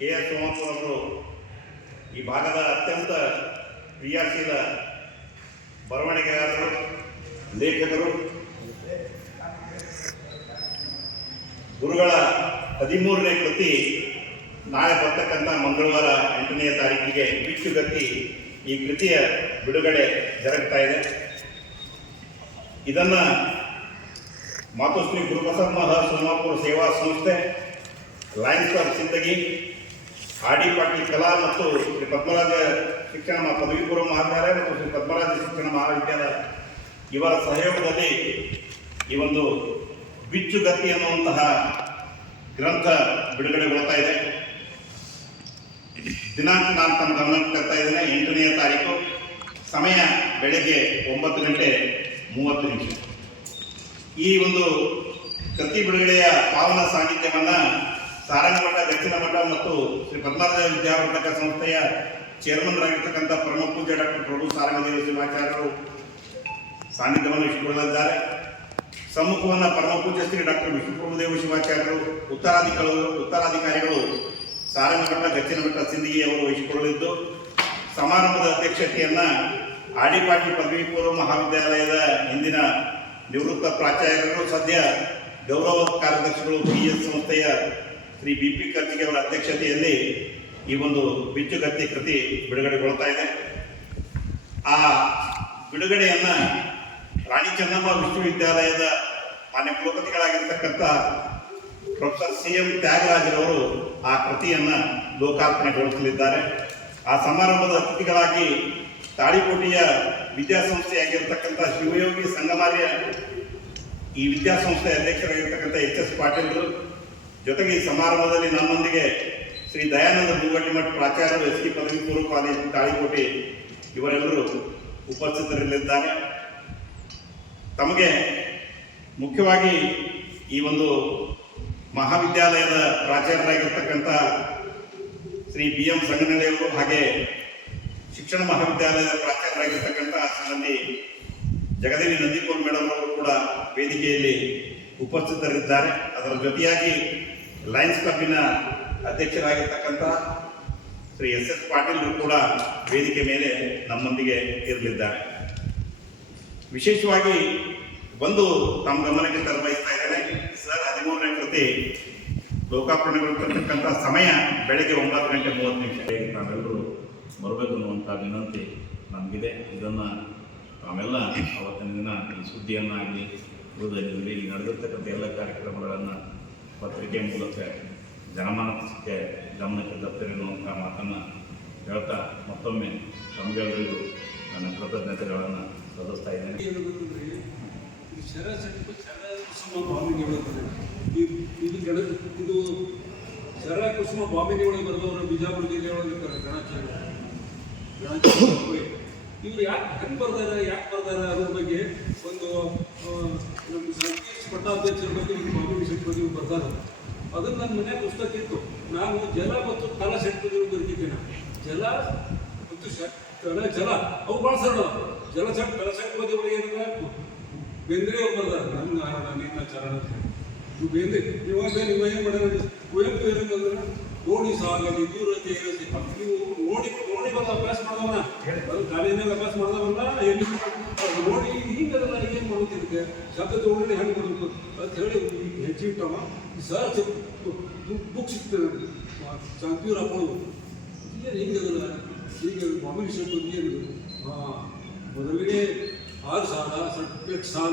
K S ಸೋಮಪ್ಪನವರು ಈ ಭಾಗದ ಅತ್ಯಂತ ಕ್ರಿಯಾಶೀಲ ಬರವಣಿಗೆಗಾರರು, ಲೇಖಕರು, ಗುರುಗಳ ಹದಿಮೂರನೇ ಕೃತಿ ನಾಳೆ ಬರ್ತಕ್ಕಂಥ ಮಂಗಳವಾರ ಎಂಟನೆಯ ತಾರೀಕಿಗೆ ಬಿಚ್ಚುಗತ್ತಿ ಈ ಕೃತಿಯ ಬಿಡುಗಡೆ ಜರುಗ್ತಾ ಇದೆ. ಇದನ್ನು ಮಾತುಶ್ರೀ ಗುರುಪ್ರಸಾದ್ ಮಹಾ ಸೋಮಾಪುರ ಸೇವಾ ಸಂಸ್ಥೆ Lions of Sindagi R D Patil ಕಲಾ ಮತ್ತು ಶ್ರೀ ಪದ್ಮರಾಜ ಶಿಕ್ಷಣ ಪದವಿ ಪೂರ್ವ ಮಹಾವಿದ್ಯಾಲಯ ಮತ್ತು ಶ್ರೀ ಪದ್ಮರಾಜ ಶಿಕ್ಷಣ ಮಹಾವಿದ್ಯಾಲಯ. ಇವರ ಸಹಯೋಗದಲ್ಲಿ ಈ ಒಂದು ಬಿಚ್ಚುಗತಿ ಅನ್ನುವಂತಹ ಗ್ರಂಥ ಬಿಡುಗಡೆಗೊಳ್ತಾ ಇದೆ. ದಿನಾಂಕ ನಾನು ತಮ್ಮ ಗಮನಕ್ಕೆ ತರ್ತಾ ಇದ್ದೇನೆ. ಎಂಟನೆಯ ತಾರೀಕು, ಸಮಯ ಬೆಳಗ್ಗೆ ಒಂಬತ್ತು ಗಂಟೆ ಮೂವತ್ತು ನಿಮಿಷ. ಈ ಒಂದು ಕೃತಿ ಬಿಡುಗಡೆಯ ಪಾವನ ಸಾನ್ನಿಧ್ಯವನ್ನ ಸಾರಂಗಮಠ ದಕ್ಷಿಣ ಮಠ ಮತ್ತು ಶ್ರೀ ಪದ್ಮರಾಜ ವಿದ್ಯಾವರ್ಧಕ ಸಂಸ್ಥೆಯ ಚೇರ್ಮನ್ ಆಗಿರ್ತಕ್ಕಂಥ ಪ್ರಮುಖ ಪೂಜ್ಯ ಡಾಕ್ಟರ್ ಪ್ರಭು ಸಾರಂಗದೇವ ಶಿವಾಚಾರ್ಯರು ಸಾನ್ನಿಧ್ಯವನ್ನು ಇಷ್ಟಪಡಲಿದ್ದಾರೆ ಸಮ್ಮುಖವನ್ನು ಪರಮ ಪೂಜ್ಯ ಶ್ರೀ ಡಾಕ್ಟರ್ ವಿಷ್ಣುಪ್ರಭುದೇವ ಶಿವಾಚಾರ್ಯರು ಉತ್ತರಾಧಿಕಾರಿಗಳು ಉತ್ತರಾಧಿಕಾರಿಗಳು ಸಾರಂಗಮಠ ದಕ್ಷಿಣ ಮಠ ಸಿಂಧಿಗೆ ಅವರು ವಹಿಸಿಕೊಳ್ಳಲಿದ್ದು, ಸಮಾರಂಭದ ಅಧ್ಯಕ್ಷತೆಯನ್ನ ಆಡಿಪಾಟಿ ಪದವಿ ಪೂರ್ವ ಮಹಾವಿದ್ಯಾಲಯದ ಹಿಂದಿನ ನಿವೃತ್ತ ಪ್ರಾಚಾರ್ಯರು, ಸದ್ಯ ಗೌರವ ಕಾರ್ಯದರ್ಶಿಗಳು, ಪಿ ಎಸ್ ಸಂಸ್ಥೆಯ ಶ್ರೀ ಬಿ ಪಿ ಕರ್ಜಿಗೆ ಅವರ ಅಧ್ಯಕ್ಷತೆಯಲ್ಲಿ ಈ ಒಂದು ಬಿಚ್ಚುಗತ್ತಿ ಕೃತಿ ಬಿಡುಗಡೆಗೊಳ್ತಾ ಇದೆ. ಆ ಬಿಡುಗಡೆಯನ್ನ ರಾಣಿ ಚೆನ್ನಮ್ಮ ವಿಶ್ವವಿದ್ಯಾಲಯದ ಮಾನ್ಯ ಕುಲಪತಿಗಳಾಗಿರ್ತಕ್ಕಂಥ ಪ್ರೊಫೆಸರ್ ಸಿ ಎಂ ತ್ಯಾಗರಾಜರವರು ಆ ಕೃತಿಯನ್ನ ಲೋಕಾರ್ಪಣೆಗೊಳಿಸಲಿದ್ದಾರೆ. ಆ ಸಮಾರಂಭದ ಅತಿಥಿಗಳಾಗಿ ತಾಳಿಕೋಟೆಯ ವಿದ್ಯಾಸಂಸ್ಥೆಯಾಗಿರ್ತಕ್ಕಂಥ ಶಿವಯೋಗಿ ಸಂಗಮಾರ್ಯ, ಈ ವಿದ್ಯಾಸಂಸ್ಥೆಯ ಅಧ್ಯಕ್ಷರಾಗಿರ್ತಕ್ಕಂಥ ಎಚ್ ಎಸ್ ಪಾಟೀಲ್ರು ಜೊತೆಗೆ ಈ ಸಮಾರಂಭದಲ್ಲಿ ನಮ್ಮೊಂದಿಗೆ ಶ್ರೀ ದಯಾನಂದ ಮಠ ಪ್ರಾಚಾರ್ಯರು ಎಸ್ ಟಿ ಪದವಿ ಪೂರ್ವ ಕಾಲೇಜು ತಾಳಿಕೋಟೆ ಇವರೆಲ್ಲರೂ ಉಪಸ್ಥಿತರಲ್ಲಿದ್ದಾರೆ. ತಮಗೆ ಮುಖ್ಯವಾಗಿ ಈ ಒಂದು ಮಹಾವಿದ್ಯಾಲಯದ ಪ್ರಾಚಾರ್ಯರಾಗಿರ್ತಕ್ಕಂಥ ಶ್ರೀ ಬಿ ಎಂ ಸಂಗನಳ್ಳಿಯವರು ಹಾಗೆ ಶಿಕ್ಷಣ ಮಹಾವಿದ್ಯಾಲಯದ ಪ್ರಾಚಾರ್ಯರಾಗಿರ್ತಕ್ಕಂಥ ಶ್ರೀಮತಿ ಜಗದೇವಿ ನಂದಿಕೋಲ್ ಮೇಡಮ್ ಅವರು ಕೂಡ ವೇದಿಕೆಯಲ್ಲಿ ಉಪಸ್ಥಿತರಿದ್ದಾರೆ. ಅದರ ಜೊತೆಯಾಗಿ ಲಯನ್ಸ್ ಕ್ಲಬ್ಬಿನ ಅಧ್ಯಕ್ಷರಾಗಿರ್ತಕ್ಕಂಥ ಶ್ರೀ ಎಸ್ ಎಸ್ ಪಾಟೀಲ್ ಕೂಡ ವೇದಿಕೆ ಮೇಲೆ ನಮ್ಮೊಂದಿಗೆ ಇರಲಿದ್ದಾರೆ. ವಿಶೇಷವಾಗಿ ಒಂದು ತಮ್ಮ ಗಮನಕ್ಕೆ ತರಬಯಸ್ತಾ ಇದ್ದೇನೆ. ಸರ್, ಹದಿಮೂರನೇ ಕೃತಿ ಲೋಕಾರ್ಪಣೆಗೊಳ್ತಕ್ಕಂಥ ಸಮಯ ಬೆಳಗ್ಗೆ ಒಂಬತ್ತು ಗಂಟೆ ಮೂವತ್ತು ನಿಮಿಷ. ನಾವೆಲ್ಲರೂ ಬರಬೇಕು ಅನ್ನುವಂಥ ವಿನಂತಿ ನಮಗಿದೆ. ಇದನ್ನು ನಾವೆಲ್ಲ ಅವತ್ತಿನ ದಿನ ಈ ಸುದ್ದಿಯನ್ನಾಗಲಿ ಇಲ್ಲಿ ನಡೆದಿರ್ತಕ್ಕಂಥ ಎಲ್ಲ ಕಾರ್ಯಕ್ರಮಗಳನ್ನು ಪತ್ರಿಕೆ ಮೂಲಕ ಜನಮಾನಸಕ್ಕೆ ಗಮನಕ್ಕೆ ತರ್ತೀರಿ ಅನ್ನುವಂಥ ಮಾತನ್ನು ಹೇಳ್ತಾ ಮತ್ತೊಮ್ಮೆ ತಮಗೆಲ್ಲರಿಗೂ ನನ್ನ ಕೃತಜ್ಞತೆಗಳನ್ನು ಸಲ್ಲಿಸ್ತಾ ಇದ್ದೇನೆ. ಶರ ಸೆಟ್ಟು ಶರ ಕುಸುಮ ಬಾಮಿನಿ ಒಳಗೆ ಇದು ಗಣ ಇದು ಶರ ಕುಸುಮ ಬಾಮಿನಿ ಒಳಗೆ ಬರೆದವರು ಬಿಜಾಪುರ ಜಿಲ್ಲೆ ಒಳಗೆ ಗಣಾಚಾರ್ಯ ಗಣಾಚಾರ್ಯ ಇವ್ರು ಯಾಕೆ ಬರ್ದಾರೆ? ಯಾಕೆ ಬರ್ದಾರೆ ಅದ್ರ ಬಗ್ಗೆ ಒಂದು ಆ, ನಮ್ಮ ಸಂಕೇಶ್ ಪಟ್ಟಾಧ್ಯಕ್ಷರ ಬಗ್ಗೆ ಒಂದು ಬಾಮಿನಿ ಬಗ್ಗೆ ಅದನ್ನ ನನ್ನ ಮನೆ ಪುಸ್ತಕ ಇತ್ತು. ನಾನು ಜಲ ಮತ್ತು ತಲ ಶಕ್ತಿಗಳು ಬರೆದಿದ್ದೆ ನಾನು. ಜಲ ಮತ್ತು ಶಕ್ತಿ ತಲ ಜಲ. ಅವು ಭಾಳ ಸರಳ. ಜಲ ಶಕ್ತಿ ಸೆಟ್ ಬಗ್ಗೆ ಏನಂದ್ರೆ ಬೇಂದ್ರೆ ಅವ್ರು ಬರ್ದಾರ. ನನ್ನ ಆರಣ ನಿನ್ನ ಚರಣ ನೀವು. ಬೇಂದ್ರೆ. ಇವಾಗ ನೀವು ಏನು ಮಾಡಿದ್ರೆ ಕುವೆಂಪು ಏನಂದ್ರೆ ಓಡಿ ಸಾಗಲಿ ದೂರತೆ ಇರಲಿ ನೀವು ಓಡಿ ನೋಡಿ ಬಂದು ಅಭ್ಯಾಸ ಮಾಡಿದವನ. ಅದು ಕಾಲೇಜಿನಾಗ ಅಭ್ಯಾಸ ಮಾಡಿದವನ್ನ ಎಲ್ಲಿ ಓಡಿ ನೋಡಿ ಮಾಡೋದಿರುತ್ತೆ ಶಬ್ದ ಜೋಡಣೆ ಹೆಂಗೆ ಬರುತ್ತೆ ಅಂತ ಹೇಳಿ ಹೆಜ್ಜೆ ಇಟ್ಟವ. ಸರ್ ಬುಕ್ ಸಿಗ್ತದೆ ಚಾಂಪಿಯರ್ ಹಾಕೊಂಡು ಏನು ಹಿಂಗದಲ್ಲ ಈಗ ಮಾಮೂಲಿ ಶಬ್ದ ಏನು ಮೊದಲಿಗೆ ಆರು ಸಾಲ ಸರ್ಟಿಫಿಕೇಟ್ ಸಾಲ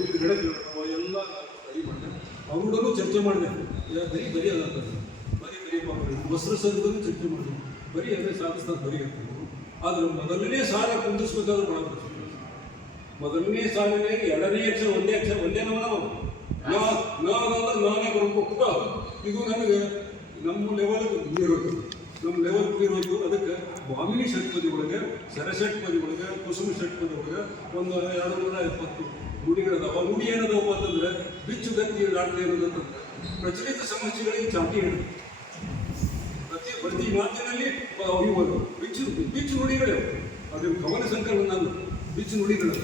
ಇಲ್ಲಿ ಗಿಡ ಬರ್ತಾವ ಎಲ್ಲ ಸರಿ ಮಾಡಿದೆ. ಅವನೂ ಚರ್ಚೆ ಮಾಡಿದೆ. ಬರೀ ಬರೀ ಅದ ಬರೀ ಬರೀ ಮೊಸರು ಸಂಘದಲ್ಲೂ ಚರ್ಚೆ ಮಾಡಿದೆ. ಬರೀ ಅದೇ ಸಾಧಿಸ್ತಾರೆ ಬರೀ ಅಂತ. ಆದರೆ ಮೊದಲನೇ ಸಾಲ ಕುಂದಿಸ್ಬೇಕಾದ್ರೆ ಕಷ್ಟ. ಮೊದಲನೇ ಸಾಲಿನಲ್ಲಿ ಎರಡನೇ ಅಕ್ಷರ, ಒಂದೇ ಅಕ್ಷರ, ಒಂದೇ ನಾವು ನಾವಂದ್ರೆ ನಾನೇ ಬರ್ಬೇಕು. ಇದು ನನಗೆ ನಮ್ಮ ಲೆವೆಲ್ ಇರೋದು ನಮ್ಮ ಲೆವೆಲ್ ಇರೋದು ಅದಕ್ಕೆ ಬಾಮಿನಿ ಷಟ್ಪದಿ ಒಳಗೆ ಸರಷಟ್ಪದಿ ಒಳಗೆ, ಕುಸುಮ ಷಟ್ಪದಿ ಒಳಗೆ ಒಂದು ಎರಡು ನೂರ ಎಪ್ಪತ್ತು ನುಡಿಗಳದಾವ ನುಡಿ ಏನದವ ಅಂತಂದ್ರೆ, ಬಿಚ್ಚು ಗತ್ತಿ ನಾಟ್ಯ ಏನದಂತಂದ್ರೆ ಪ್ರಚಲಿತ ಸಮಸ್ಯೆಗಳಿಗೆ ಚಾಟಿ ಹೇಳಿ ಪ್ರತಿ ಪ್ರತಿ ಮಾತಿನಲ್ಲಿ ಬಿಚ್ಚು ಬಿಚ್ಚು ನುಡಿಗಳೇ ಅದು ಕವನ ಸಂಕಲನ ನಾನು ಬಿಚ್ಚು ನುಡಿಗಳು